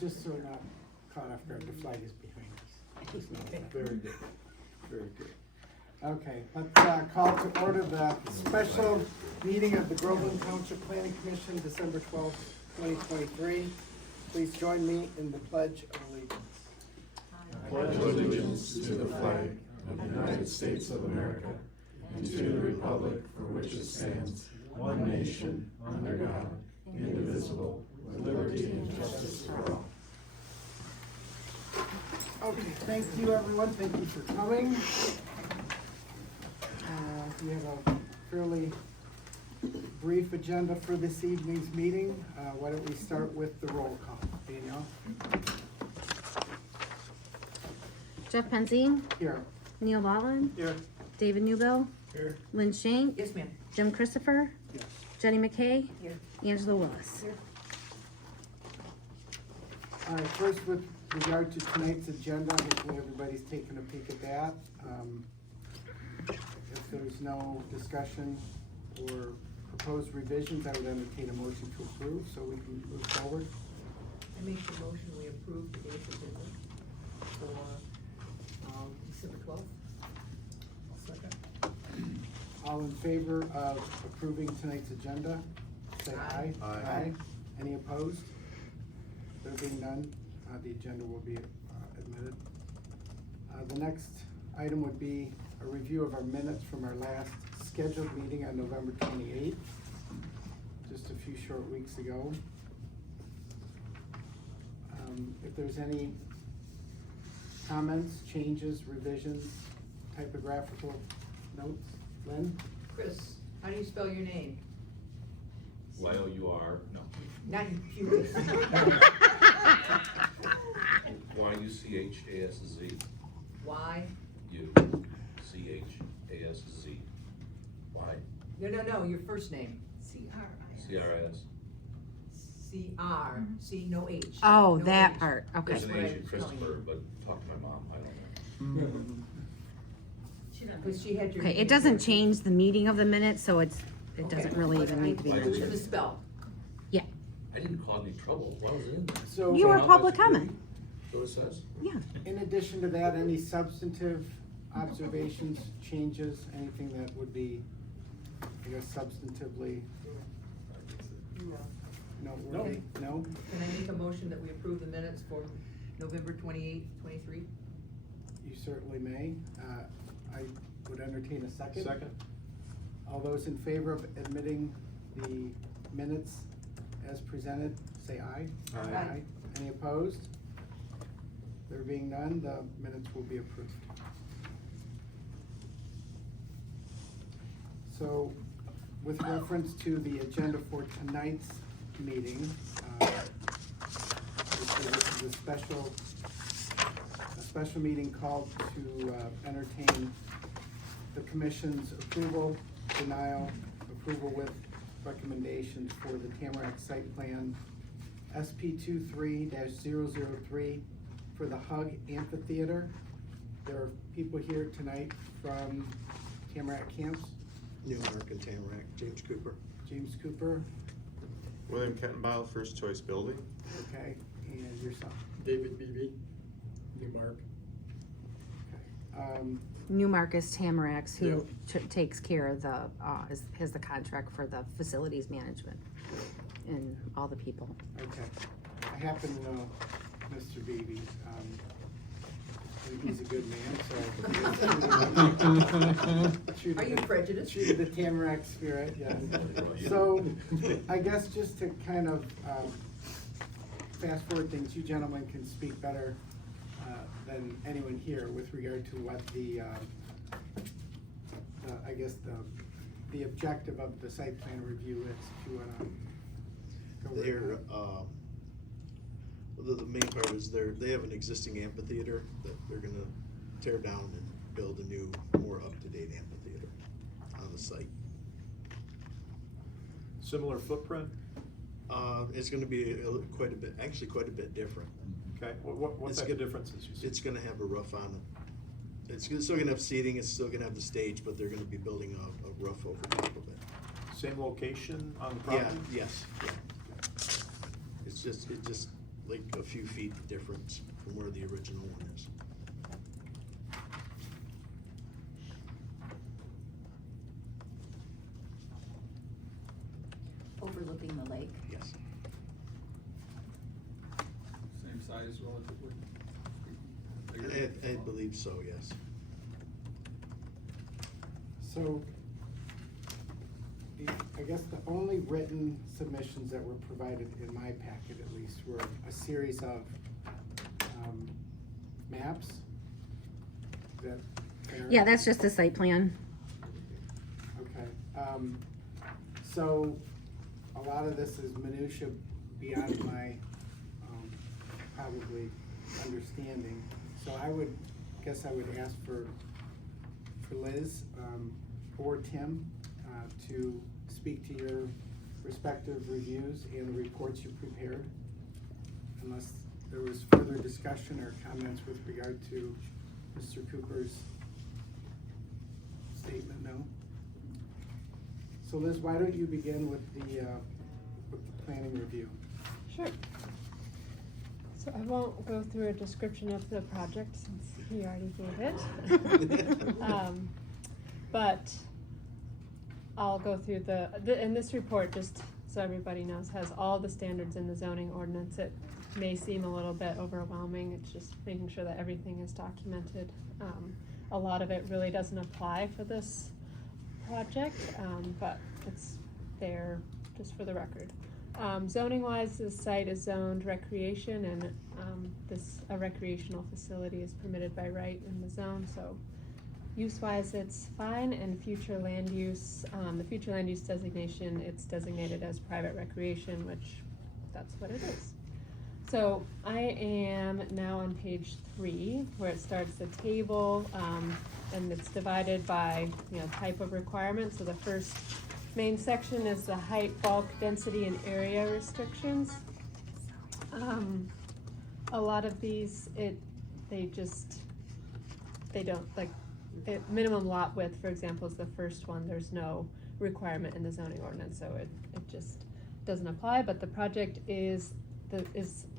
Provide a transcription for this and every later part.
just so we're not caught off guard, the flag is behind us. Just know that. Very good, very good. Okay, let's call to order the special meeting of the Groveland Township Planning Commission, December 12th, 2023. Please join me in the Pledge of Allegiance. Pledge allegiance to the flag of the United States of America and to the republic for which it stands, one nation, under God, indivisible, with liberty and justice for all. Okay, thank you everyone, thank you for coming. We have a fairly brief agenda for this evening's meeting. Why don't we start with the roll call? Danielle? Jeff Penzine, Here. Neil Wallen, Here. David Newbill, Here. Lynn Shank, Yes, ma'am. Jim Christopher, Yes. Jenny McKay, Here. Angela Willis. Here. All right, first with regard to tonight's agenda, hopefully everybody's taken a peek at that. If there's no discussion or proposed revisions, I would entertain a motion to approve so we can move forward. I make the motion, we approve the date agenda for, December 12th. Second. All in favor of approving tonight's agenda, say aye. Aye. Aye. Any opposed? There being none, the agenda will be admitted. The next item would be a review of our minutes from our last scheduled meeting on November 28th, just a few short weeks ago. If there's any comments, changes, revisions, typographical notes, Lynn? Chris, how do you spell your name? Y-O-U-R, no, Not you, Hughes. Y-U-C-H-A-S-Z, Y? U-C-H-A-S-Z, Y, No, your first name. C-R-I-S. C-R, C, no H. Oh, No that H. part, okay. There's an what I H in was telling Christopher, you. but talk to my mom, I don't know. Because she had your. Okay, name it doesn't here. change the meeting of the minutes, so it Okay. doesn't really even need to be But mentioned. to the spell. Yeah, I didn't cause any trouble, why was it in there? So, you were now public it's approved. comment, So it says. yeah. in addition to that, any substantive observations, changes, anything that would be, I guess, substantively noteworthy? No? Can I make a motion that we approve the minutes for November 28th, 23? You certainly may. I would entertain a second. Second? All those in favor of admitting the minutes as presented, say aye. Aye. Any opposed? There being none, the minutes will be approved. So, with reference to the agenda for tonight's meeting, this is a special meeting called to entertain the commission's approval, denial, approval with recommendations for the Tamarack site plan SP 23-003 for the Hug Amphitheater. There are people here tonight from Tamarack Camps. Newmark and Tamarack, James Cooper. James Cooper, William Kettenbile, First Choice Building. okay, and yourself. David Beebe, Newmark. Newmark is Tamarac's who Yeah. takes care of the, has the contract for the facilities management and all the people. Okay, I happen to know Mr. Beebe. He's a good man, so. Are you prejudiced? True to the Tamarack spirit, yeah. So, I guess just to kind of fast forward things, you gentlemen can speak better than anyone here with regard to what I guess the objective of the site plan review is, if you wanna go over They're, that. the main part is they have an existing amphitheater that they're gonna tear down and build a new, more up-to-date amphitheater on the site. Similar footprint? It's gonna be quite a bit different. Okay, what It's type of good- differences you see? It's gonna have a roof on it. It's still gonna have seating, it's still gonna have the stage, but they're gonna be building a roof over top of it. Same location on the Yeah, property? yes, yeah. It's just, like a few feet difference from where the original one is. Overlooking the lake. Yes. Same size relatively? I believe so, yes. So, I guess the only written submissions that were provided in my packet at least were a series of maps. Is that fair? Yeah, that's just the site plan. Okay, so a lot of this is minutia beyond my, probably understanding. So I would ask for Liz, or Tim, to speak to your respective reviews and the reports you prepared. Unless there was further discussion or comments with regard to Mr. Cooper's statement, no? So Liz, why don't you begin with the planning review? Sure. So I won't go through a description of the project since he already gave it. But I'll go through and this report, just so everybody knows, has all the standards in the zoning ordinance. It may seem a little bit overwhelming. It's just making sure that everything is documented. A lot of it really doesn't apply for this project, but it's there just for the record. Zoning wise, this site is zoned recreation, and a recreational facility is permitted by right in the zone, so use wise it's fine. And future land use, the future land use designation, it's designated as private recreation, which that's what it is. So I am now on page 3, where it starts the table, and it's divided by, type of requirement. So the first main section is the height, bulk, density, and area restrictions. A lot of these, they don't, like, minimum lot width, for example, is the first one. There's no requirement in the zoning ordinance, so it just doesn't apply. But the project is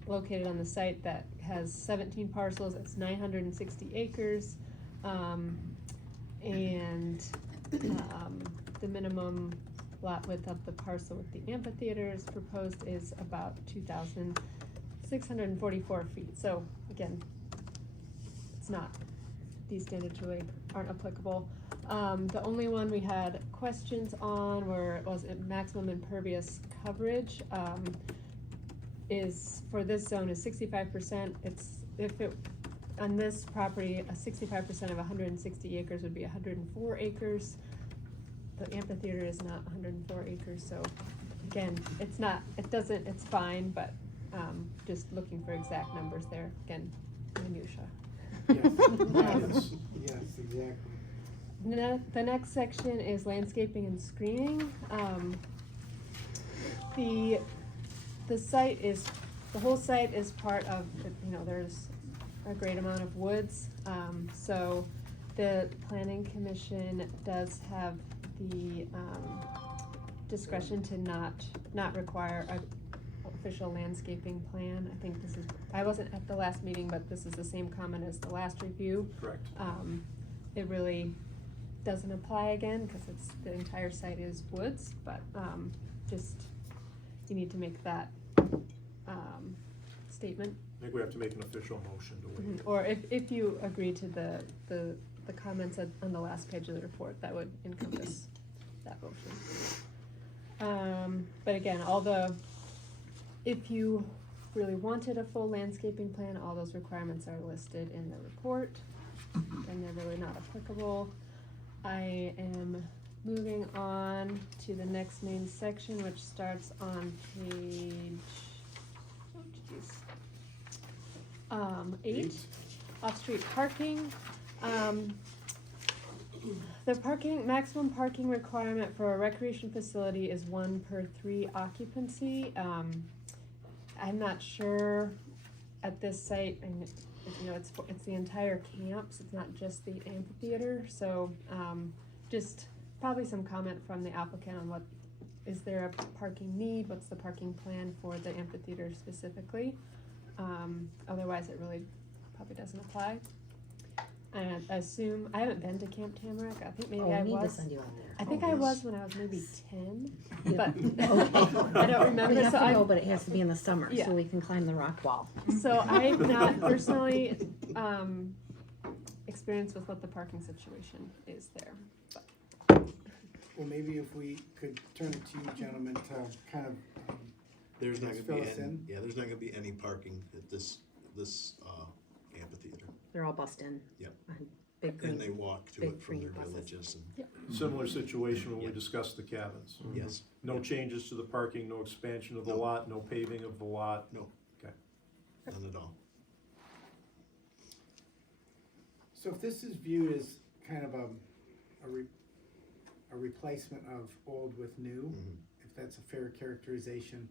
located on the site that has 17 parcels. It's 960 acres, and the minimum lot width of the parcel with the amphitheater is proposed is about 2,644 feet. So again, it's not, these standards really aren't applicable. The only one we had questions on was maximum impervious coverage. Is for this zone is 65%. On this property, 65% of 160 acres would be 104 acres. The amphitheater is not 104 acres, so again, it's fine, but just looking for exact numbers there. Again, minutia. Yes, yes, exactly. The next section is landscaping and screening. The whole site is part of, there's a great amount of woods. So the planning commission does have the discretion to not require an official landscaping plan. I think I wasn't at the last meeting, but this is the same comment as the last review. Correct. It really doesn't apply again, because the entire site is woods, but you need to make that statement. I think we have to make an official motion to waive. Or if you agree to the comments on the last page of the report, that would encompass that motion. But again, if you really wanted a full landscaping plan, all those requirements are listed in the report, and they're really not applicable. I am moving on to the next main section, which starts on page 8, off-street parking. The maximum parking requirement for a recreation facility is 1 per 3 occupancy. I'm not sure at this site, and it's the entire camps. It's not just the amphitheater. So just probably some comment from the applicant on is there a parking need? What's the parking plan for the amphitheater specifically? Otherwise, it really probably doesn't apply. And I assume, I haven't been to Camp Tamarack, I think maybe Oh, I we need to was. send you out there. I think Oh, I yes. was when I was maybe 10, Yeah. but Okay. I don't remember, We have so to I, go, but it has to be in the summer, Yeah. so we can climb the rock wall. so I've not personally, experienced with what the parking situation is there. Well, maybe if we could turn it to you gentlemen to kind of, There's not Just gonna be fill us any, in. yeah, there's not gonna be any parking at this amphitheater. They're all bussed-in. Yep. On big And they green. walk to big it from their green buses. villages and, Similar situation when we Yeah. discussed the cabins. yes, No changes to the parking, no expansion of the No. lot, no paving of the lot. no. Okay. None at all. so if this is viewed as kind of a replacement of old with new, Mhm. if that's a fair characterization,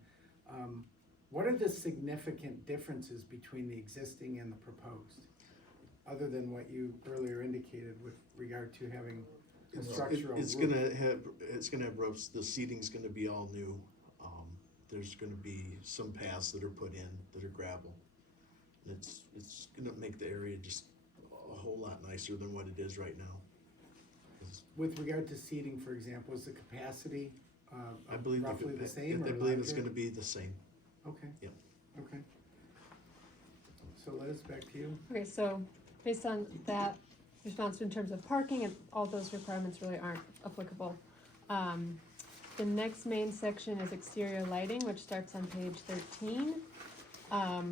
what are the significant differences between the existing and the proposed? Other than what you earlier indicated with regard to having a structural It's roof. gonna have ropes, the seating's gonna be all new. There's gonna be some paths that are put in that are gravel. It's gonna make the area just a whole lot nicer than what it is right now. 'Cause With regard to seating, for example, is the capacity I believe roughly the same I or believe it's larger? gonna be the same. Okay. Yep. Okay. So Liz, back to you. Okay, so based on that response in terms of parking, and all those requirements really aren't applicable. The next main section is exterior lighting, which starts on page 13. I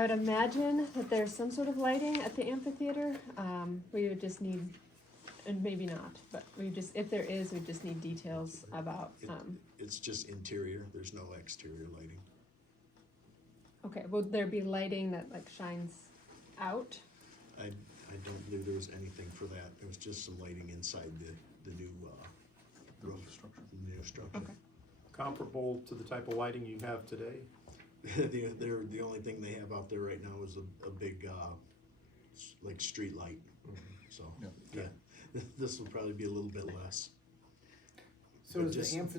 would imagine that there's some sort of lighting at the amphitheater. We would just need, and maybe not, but if there is, we just need details about, It's just interior, there's no exterior lighting. okay, will there be lighting that like shines out? I don't believe there was anything for that. It was just some lighting inside the new, roof structure. The new structure. Okay. Comparable to the type of lighting you have today? The only thing they have out there right now is a big, like street light, so, yeah. This will probably be a little bit less. So But is just-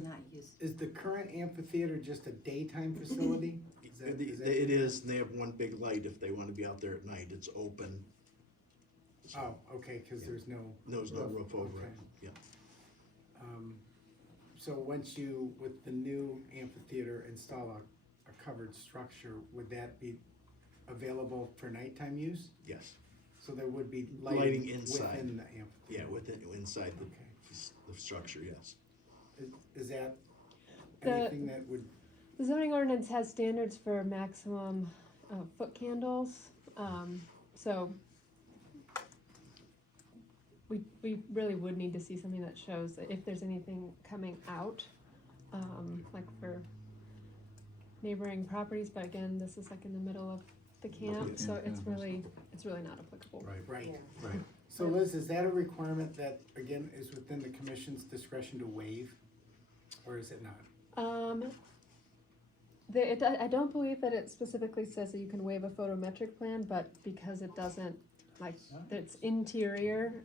is the current amphitheater just a daytime facility? Is that- It is, and they have one big light if they wanna be out there at night. It's open. So, Oh, okay, cause Yeah. there's no. There's no roof over it, Okay. yeah. So once you, with the new amphitheater, install a covered structure, would that be available for nighttime use? Yes, So there would be Lighting lighting inside. within the amphitheater? yeah, inside Okay. the structure, yes. Is that The- anything that would, The zoning ordinance has standards for maximum foot candles, so we really would need to see something that shows that if there's anything coming out, like for neighboring properties, but again, this is like in the middle of the camp, so it's really not applicable. right? Right. So Liz, is that a requirement that, again, is within the commission's discretion to waive? Or is it not? I don't believe that it specifically says that you can waive a photometric plan, but because it doesn't, like, it's interior,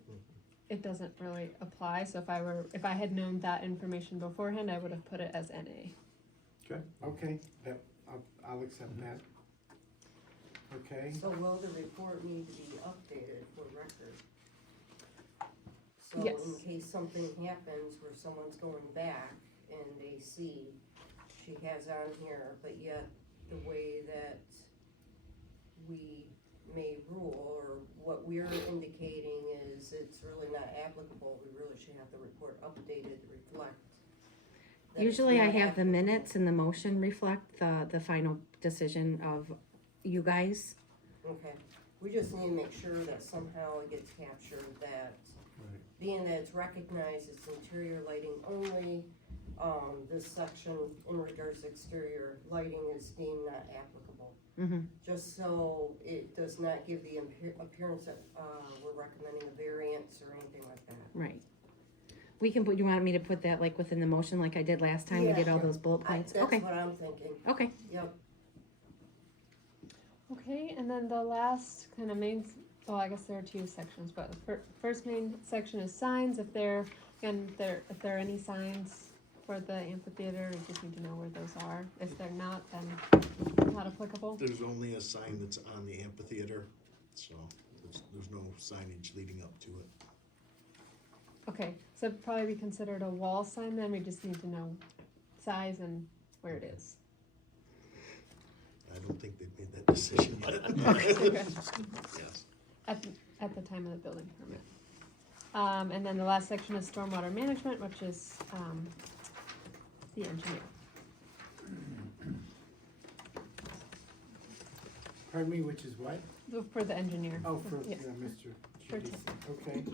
it doesn't really apply, so if I had known that information beforehand, I would have put it as NA. Okay, I'll accept that. Okay, So will the report need to be updated for record? So Yes. in case something happens where someone's going back and they see she has on here, but yet the way that we may rule, or what we're indicating is it's really not applicable, we really should have the report updated to reflect. that it's Usually I not have the applicable. minutes and the motion reflect the final decision of you guys. Okay, we just need to make sure that somehow it gets captured that, being that it's recognized as interior lighting only, this section in regards to exterior lighting is deemed not applicable. Mm-hmm. Just so it does not give the appearance that, we're recommending a variance or anything like that. Right. We can put, you want me to put that like within the motion like I did last time? We did all Yeah. those bullet points? That's Okay, what I'm thinking, okay. yep. Okay, and then the last kind of main, well, I guess there are two sections, but the first main section is signs. If there are any signs for the amphitheater, we just need to know where those are. If they're not, then not applicable. There's only a sign that's on the amphitheater, so there's no signage leading up to it. Okay, so it'd probably be considered a wall sign then, we just need to know size and where it is. I don't think they've made that decision yet. Okay. Yes. At the time of the building permit. And then the last section is stormwater management, which is, the engineer. Pardon me, which is what? For the engineer. Oh, for, Yes. yeah, Mr. For Chase. Okay.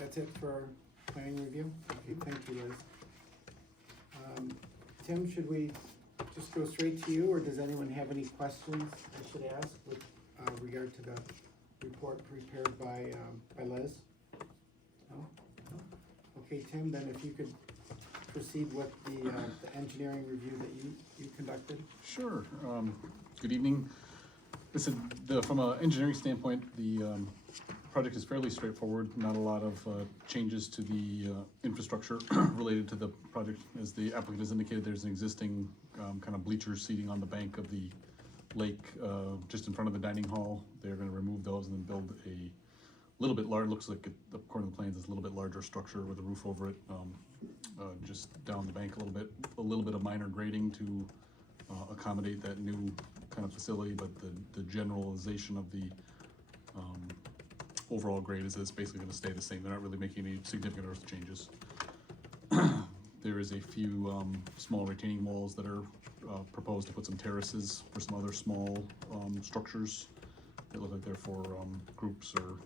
That's it for planning review? Okay, thank you, Liz. Tim, should we just go straight to you, or does anyone have any questions I should ask with regard to the report prepared by Liz? No? Okay, Tim, then if you could proceed with the engineering review that you conducted? Sure. Good evening. From an engineering standpoint, the project is fairly straightforward. Not a lot of changes to the infrastructure related to the project. As the applicant has indicated, there's an existing kind of bleacher seating on the bank of the lake just in front of the dining hall. They're going to remove those and then build a little bit larger, looks like according to the plans, it's a little bit larger structure with a roof over it, just down the bank a little bit of minor grading to accommodate that new kind of facility, but the generalization of the overall grade is that it's basically going to stay the same. They're not really making any significant earth changes. There is a few small retaining walls that are proposed to put some terraces for some other small structures that look like they're for groups or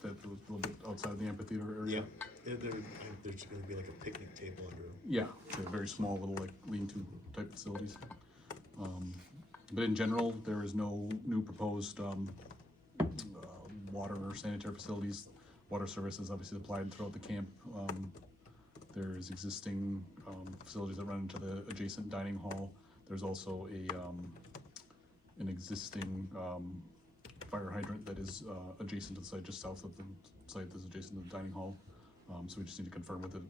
that a little bit outside of the amphitheater area. Yeah, there's gonna be like a picnic table under it. Yeah, they're very small little like lean-to type facilities. But in general, there is no new proposed water or sanitary facilities. Water services obviously applied throughout the camp. There is existing facilities that run into the adjacent dining hall. There's also an existing fire hydrant that is adjacent to the site, just south of the site that's adjacent to the dining hall. So we just need to confirm with the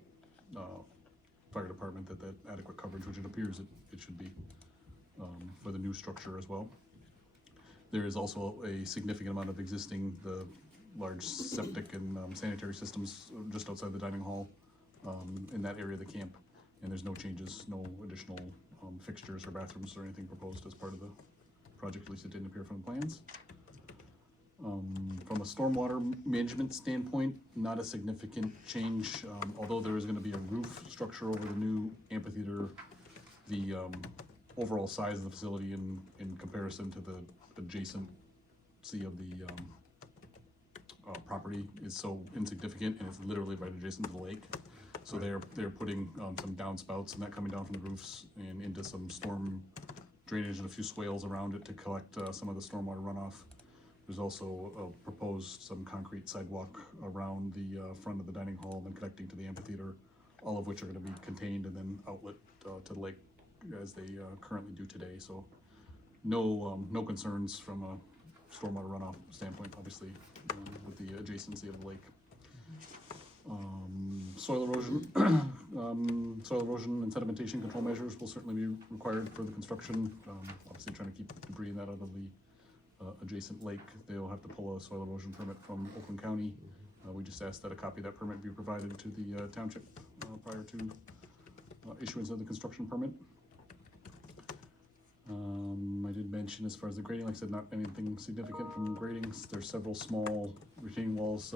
fire department that adequate coverage, which it appears it should be for the new structure as well. There is also a significant amount of existing, the large septic and sanitary systems just outside the dining hall in that area of the camp. And there's no changes, no additional fixtures or bathrooms or anything proposed as part of the project, at least it didn't appear from the plans. From a stormwater management standpoint, not a significant change, although there is going to be a roof structure over the new amphitheater. The overall size of the facility in comparison to the adjacency of the property is so insignificant, and it's literally right adjacent to the lake. So they're putting some downspouts and that coming down from the roofs and into some storm drainage and a few swales around it to collect some of the stormwater runoff. There's also proposed some concrete sidewalk around the front of the dining hall and then connecting to the amphitheater, all of which are going to be contained and then outlet to the lake as they currently do today. So no concerns from a stormwater runoff standpoint, obviously, with the adjacency of the lake. Soil erosion, and sedimentation control measures will certainly be required for the construction. Obviously trying to keep debris and that out of the adjacent lake. They'll have to pull a soil erosion permit from Oakland County. We just asked that a copy of that permit be provided to the township prior to issuance of the construction permit. I did mention as far as the grading, like I said, not anything significant from gradings. There's several small retaining walls.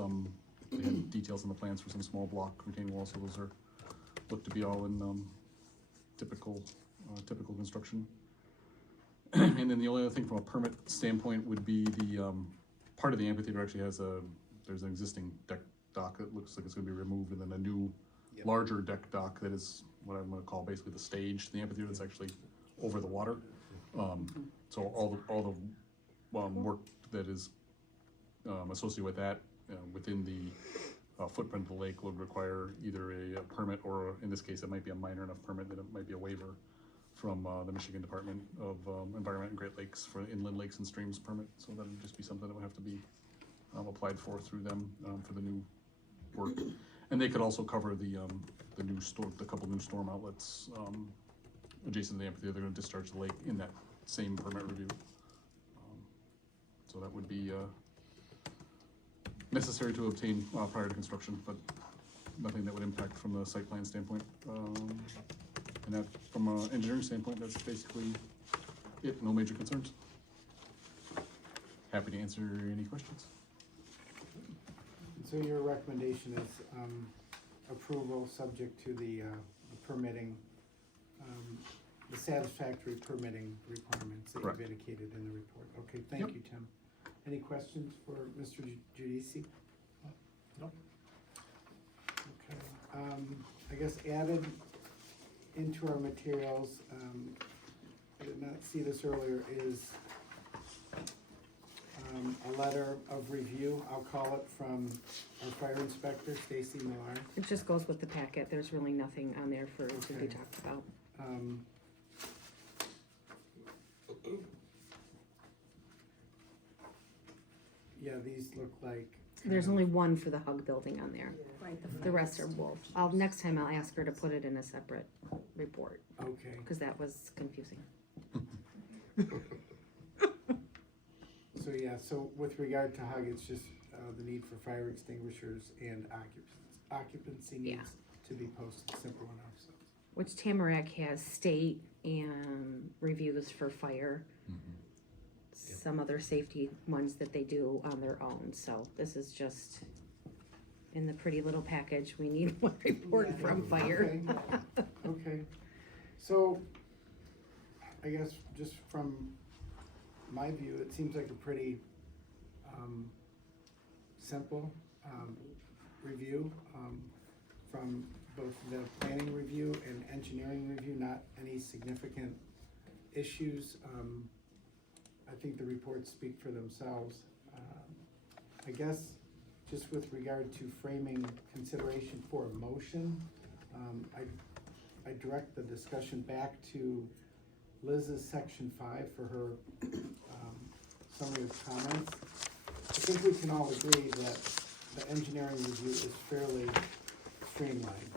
They had details in the plans for some small block retaining walls, so those are look to be all in typical construction. And then the only other thing from a permit standpoint would be the part of the amphitheater actually has there's an existing deck dock that looks like it's going to be removed, and then a new larger deck dock that is what I'm going to call basically the stage. The amphitheater that's actually over the water. So all the work that is associated with that within the footprint of the lake would require either a permit or, in this case, it might be a minor enough permit that it might be a waiver from the Michigan Department of Environment and Great Lakes for inland lakes and streams permit. So that would just be something that would have to be applied for through them for the new work. And they could also cover the new storm, the couple new storm outlets, adjacent to the amphitheater. They're gonna discharge the lake in that same permit review. So that would be, necessary to obtain, prior to construction, but nothing that would impact from the site plan standpoint. And that, from an engineering standpoint, that's basically it, no major concerns. Happy to answer any questions. So your recommendation is, approval subject to the permitting, the satisfactory permitting requirements that you've Correct. indicated in the report. Okay, thank Yep. you, Tim. Any questions for Mr. Giudice? No. Okay, I guess added into our materials, I did not see this earlier, is a letter of review, I'll call it, from our fire inspector, Stacy Millar. It just goes with the packet, there's really nothing on there for, to be Okay. talked about. Yeah, these look like. There's only one for the Hug building on there. Right, The rest are Wolf. Next time I'll ask her to put it in a separate report, Okay, because that was confusing. so yeah, so with regard to Hug, it's just, the need for fire extinguishers and occupancy Yeah. needs to be posted, simple enough, so. Which Tamarack has state and reviews for fire. Some other safety ones that they do on their own, so this is just in the pretty little package, we need one report Yeah. from fire. Okay, so, I guess just from my view, it seems like a pretty, simple, review, from both the planning review and engineering review, not any significant issues. I think the reports speak for themselves. I guess, just with regard to framing consideration for a motion, I direct the discussion back to Liz's section 5 for her, summary of comments. I think we can all agree that the engineering review is fairly streamlined.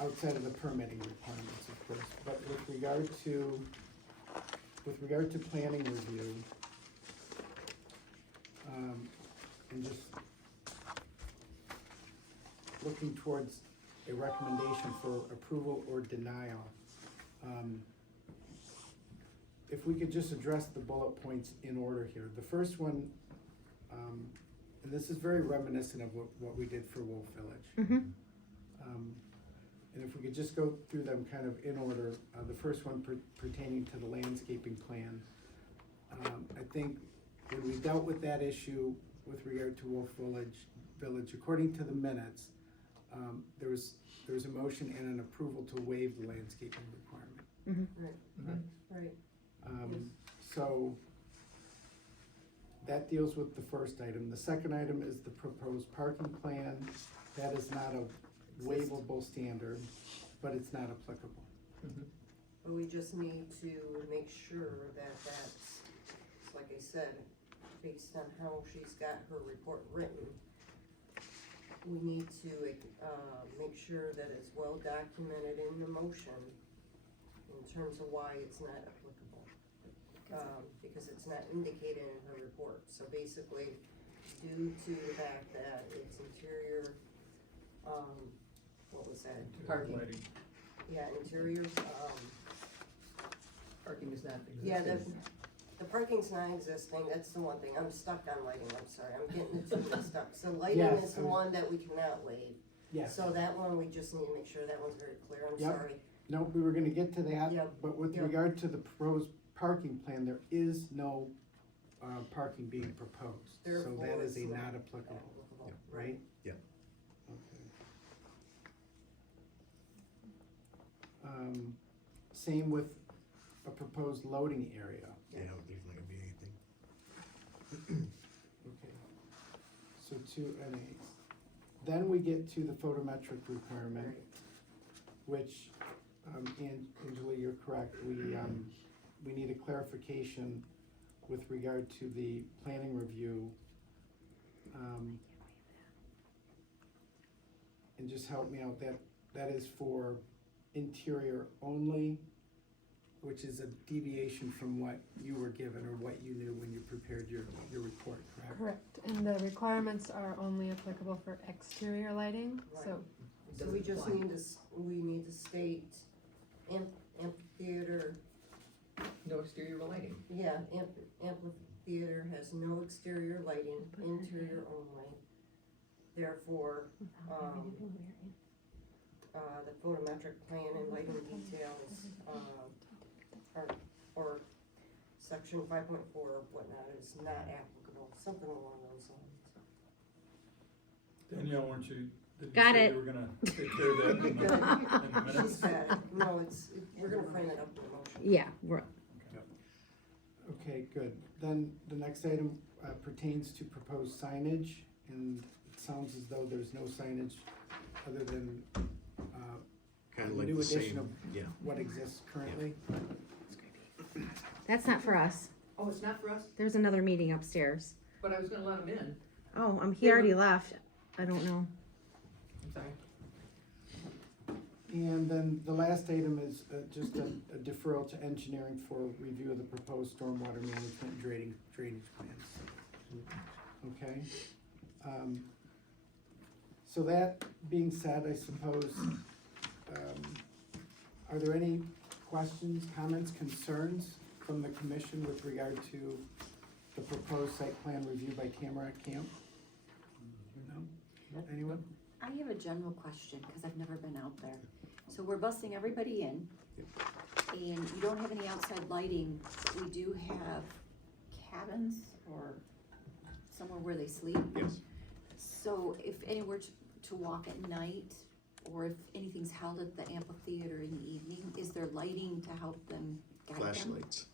Outside of the permitting requirements, of course, but with regard to planning review, and just looking towards a recommendation for approval or denial, if we could just address the bullet points in order here. The first one, and this is very reminiscent of what we did for Wolf Village. Mhm. And if we could just go through them kind of in order, the first one pertaining to the landscaping plan. I think when we dealt with that issue with regard to Wolf Village, according to the minutes, there was a motion and an approval to waive the landscaping requirement. Right. So that deals with the first item. The second item is the proposed parking plan. That is not a waivable standard, but it's not applicable. But we just need to make sure that that's, like I said, based on how she's got her report written, we need to, make sure that it's well documented in the motion in terms of why it's not applicable. Because it's not indicated in her report, so basically, due to the fact that it's interior, what was that? Parking. Yeah, interior, Parking is not existing. yeah, the parking's not existing, that's the one thing, I'm stuck on lighting, I'm sorry, I'm getting the two mixed up. So lighting Yes, is the I was- one that we cannot waive, Yes. so that one, we just need to make sure that one's very clear, I'm Yep. sorry. No, we were gonna get to that, Yep. but with Yep. regard to the proposed parking plan, there is no, parking being proposed. So Therefore, that is a it's not applicable, Applicable. right? Yeah. Okay. Same with a proposed loading area. Yeah, there's not gonna be anything. Okay. So 2 NAs. Then we get to the photometric requirement, Right. which, Angela, you're correct, we need a clarification with regard to the planning review. and just help me out, that is for interior only, which is a deviation from what you were given or what you knew when you prepared your report, correct? Correct, and the requirements are only applicable for exterior lighting, so, So we just need to, we need to state amphitheater, No exterior lighting. yeah, amphitheater has no exterior lighting, interior only. Therefore, the photometric plan and lighting details, or section 5.4 or whatnot is not applicable, something along those lines. Danielle, weren't you, did you Got say it. you were gonna take care of that in the Good. in the minutes? She's got it. No, we're gonna frame it up in a motion. Yeah, we're, Okay, good. Then the next item pertains to proposed signage, and it sounds as though there's no signage other than Kinda like new the addition same, of yeah. what exists currently. that's not for us. Oh, it's not for us, There's another meeting upstairs. but I was gonna let him in. Oh, he already left. I don't know. I'm sorry. And then the last item is just a deferral to engineering for review of the proposed stormwater management drainage plans. Okay? So that being said, I suppose, are there any questions, comments, concerns from the commission with regard to the proposed site plan review by Tamarack Camp? No? Anyone? I have a general question, because I've never been out there. So we're busing everybody in, and you don't have any outside lighting. We do have cabins or somewhere where they sleep. Yes. So if anyone were to walk at night, or if anything's held at the amphitheater in the evening, is there lighting to help them guide them? Flashlights.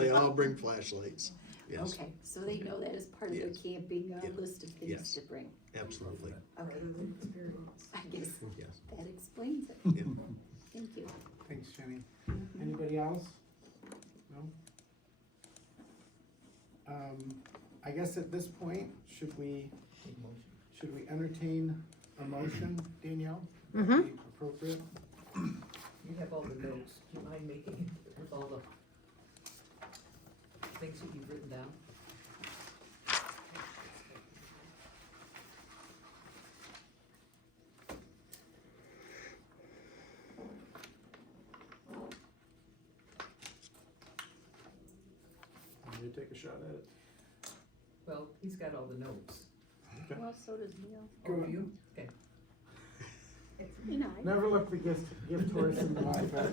They all bring flashlights, yes, Okay, so they know that as part of their Yes. camping Yeah. list of things Yes. to bring. absolutely, Okay, I guess yes. that explains it. Yeah. Thank you. Thanks, Jenny. Anybody else? No? I guess at this point, should we entertain a motion, Danielle? Would that be appropriate? You have all the notes, do you mind making it with all the things that you've written down? Want me to take a shot at it? Well, he's got all the notes. Okay. Well, so does Neil. Oh, do you? Okay. You know. Never look the gift horse in the mouth, right?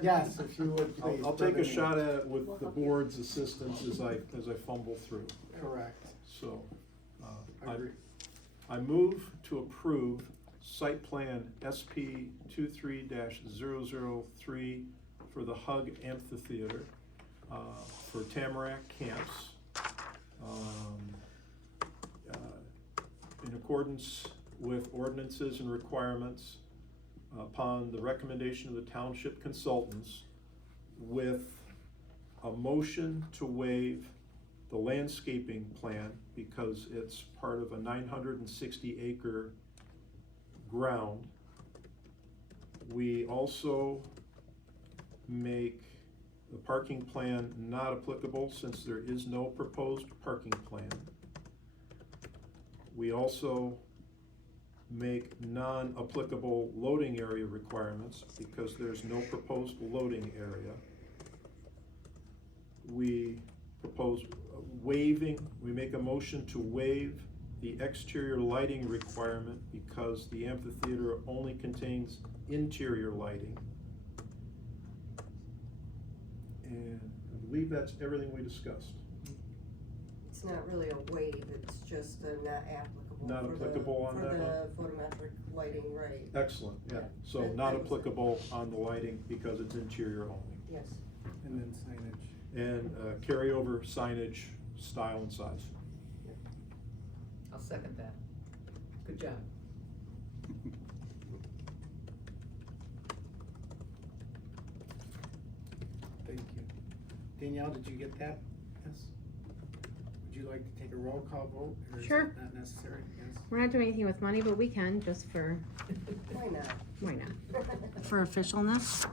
Yes, if you would, please. I'll take a shot at it with the board's assistance as I fumble through. Correct. So, Agree. I move to approve site plan SP 23-003 for the Hug Amphitheater, for Tamarack Camps. In accordance with ordinances and requirements, upon the recommendation of the township consultants, with a motion to waive the landscaping plan because it's part of a 960 acre ground. We also make the parking plan not applicable since there is no proposed parking plan. We also make non-applicable loading area requirements because there's no proposed loading area. We propose waiving, we make a motion to waive the exterior lighting requirement because the amphitheater only contains interior lighting. And I believe that's everything we discussed. It's not really a waive, it's just a not applicable. Not applicable on that For the photometric lighting, right, Excellent, yeah. So That- not that was- applicable on the lighting because it's interior only. yes. And then signage. And carryover signage, style and size. I'll second that. Good job. Thank you. Danielle, did you get that? Yes? would you like to take a roll call vote? Or is Sure. that not necessary? Yes. We're not doing anything with money, but we can, just for, Why not? why not? For officialness.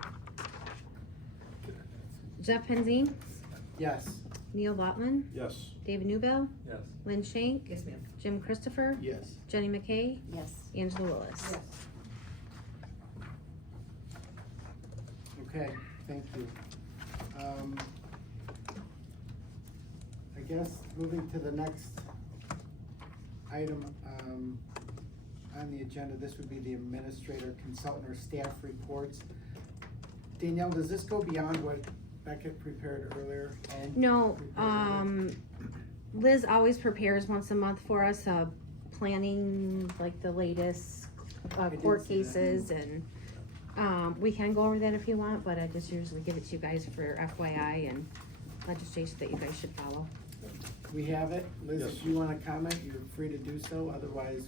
Jeff Penzine, Yes. Neil Lautman, Yes. David Newbell, Yes. Lynn Shank, Yes, ma'am. Jim Christopher, Yes. Jenny McKay, Yes. Angela Willis. Yes. Okay, thank you. I guess moving to the next item, on the agenda, this would be the administrator, consultant, or staff reports. Danielle, does this go beyond what Beckett prepared earlier? and No, prepared earlier? Liz always prepares once a month for us, planning, like the latest, I did court see that. cases and, we can go over that if you want, but I just usually give it to you guys for FYI and legislation that you guys should follow. We have it. Liz, Yes. if you wanna comment, you're free to do so, otherwise,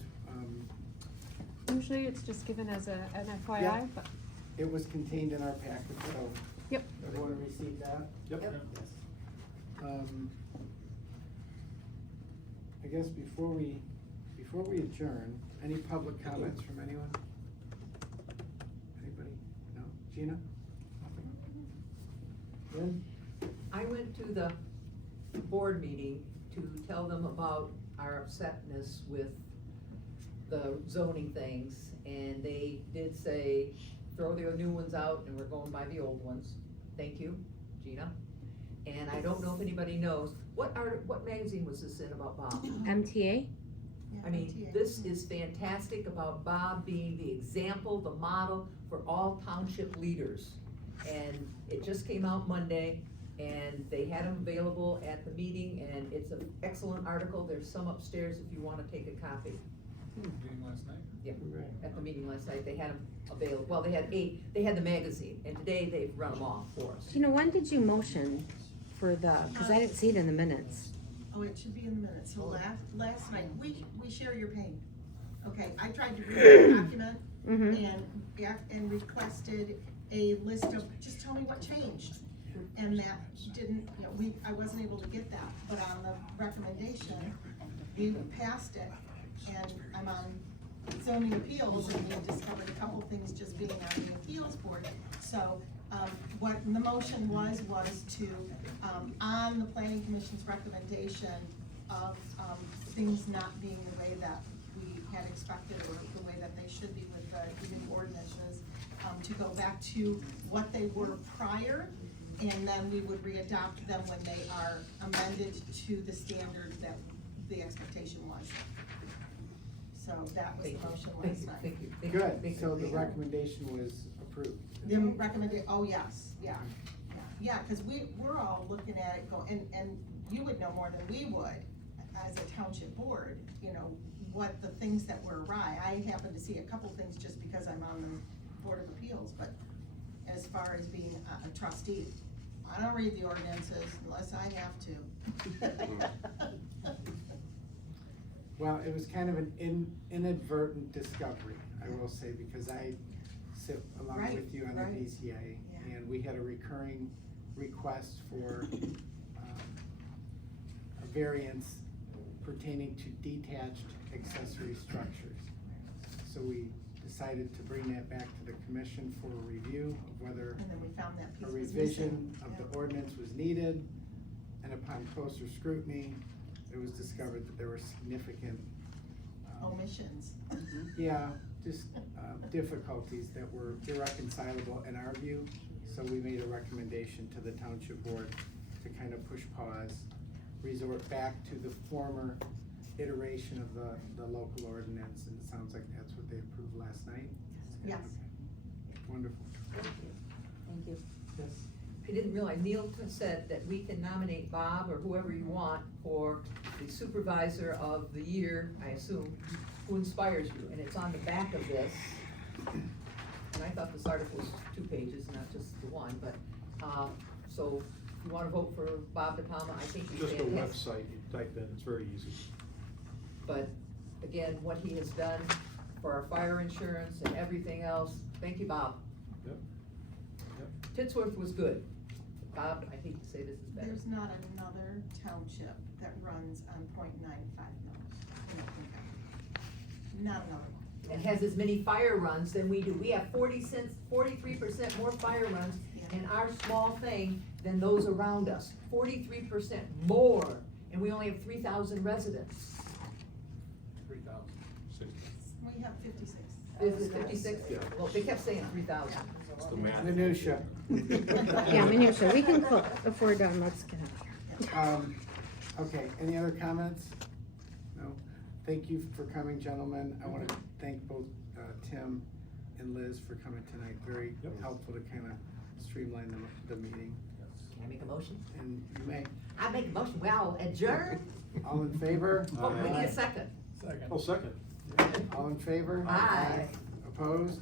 Usually it's just given as an Yeah. FYI, but it was contained in our packet, so. Yep. Everyone received that? Yep. Yes. I guess before we adjourn, any public comments from anyone? Anybody? No? Gina? Lynn? I went to the board meeting to tell them about our upsetness with the zoning things, and they did say, throw the new ones out and we're going by the old ones. Thank you, Gina. And I don't know if anybody knows, what magazine was this in about Bob? MTA? I mean, this is fantastic about Bob being the example, the model for all township leaders. And it just came out Monday, and they had them available at the meeting, and it's an excellent article. There's some upstairs if you wanna take a copy. Meeting last night? Yeah, at the meeting last night, they had them available, well, they had 8, they had the magazine, and today they've run them off for us. Gina, when did you motion for the, cause I didn't see it in the minutes. Oh, it should be in the minutes, so last night, we share your pain. Okay, I tried to read the document Mm-hmm. and requested a list of, just tell me what changed. And that didn't, I wasn't able to get that, but on the recommendation, we passed it. And I'm on zoning appeals, and we discovered a couple things just being on the appeals board. So, what the motion was to, on the planning commission's recommendation of, things not being the way that we had expected, or the way that they should be with the new ordinances, to go back to what they were prior, and then we would readopt them when they are amended to the standard that the expectation was. So that was the motion last night. Thank you. Good, so the recommendation was approved. The recommended, oh, yes, yeah, cause we're all looking at it going, and you would know more than we would as a township board, what the things that were awry. I happen to see a couple things just because I'm on the Board of Appeals, but as far as being a trustee, I don't read the ordinances unless I have to. Well, it was kind of an inadvertent discovery, I will say, because I sit along Right, with you on the right. BCA, Yeah. and we had a recurring request for a variance pertaining to detached accessory structures. So we decided to bring that back to the commission for a review of whether And then we found that piece a was revision missing. of Yeah. the ordinance was needed, and upon closer scrutiny, it was discovered that there were significant Omissions. yeah, just difficulties that were irreconcilable in our view. So we made a recommendation to the township board to kind of push pause, resort back to the former iteration of the local ordinance, and it sounds like that's what they approved last night. Yes. Wonderful. Thank you. Yes. I didn't realize, Neil said that we can nominate Bob or whoever you want for the supervisor of the year, I assume, who inspires you, and it's on the back of this. And I thought this article was 2 pages, not just the one, but, so if you wanna vote for Bob DePalma, I think he's Just a fantastic. website, you type in, it's very easy. But again, what he has done for our fire insurance and everything else, thank you, Bob. Yep. Titsworth was good. Bob, I hate to say this is better. There's not another township that runs on .95 mils in Upton County. Not another one. And has as many fire runs than we do. We have 43% more fire runs in our small thing than those around us. 43% more, and we only have 3,000 residents. 3,000. We have 56. Is it 56? Yeah. Well, they kept saying 3,000. It's the math. Minutia. Yeah, minutia, we can cook if we're done, let's get out of here. Okay, any other comments? No? Thank you for coming, gentlemen. I wanna thank both, Tim and Liz for coming tonight. Very Yep. helpful to kinda streamline the meeting. Can I make a motion? And you may, I make a motion, well, adjourn? all in favor? Oh, we need a second. Oh, second. All in favor? Aye. Opposed?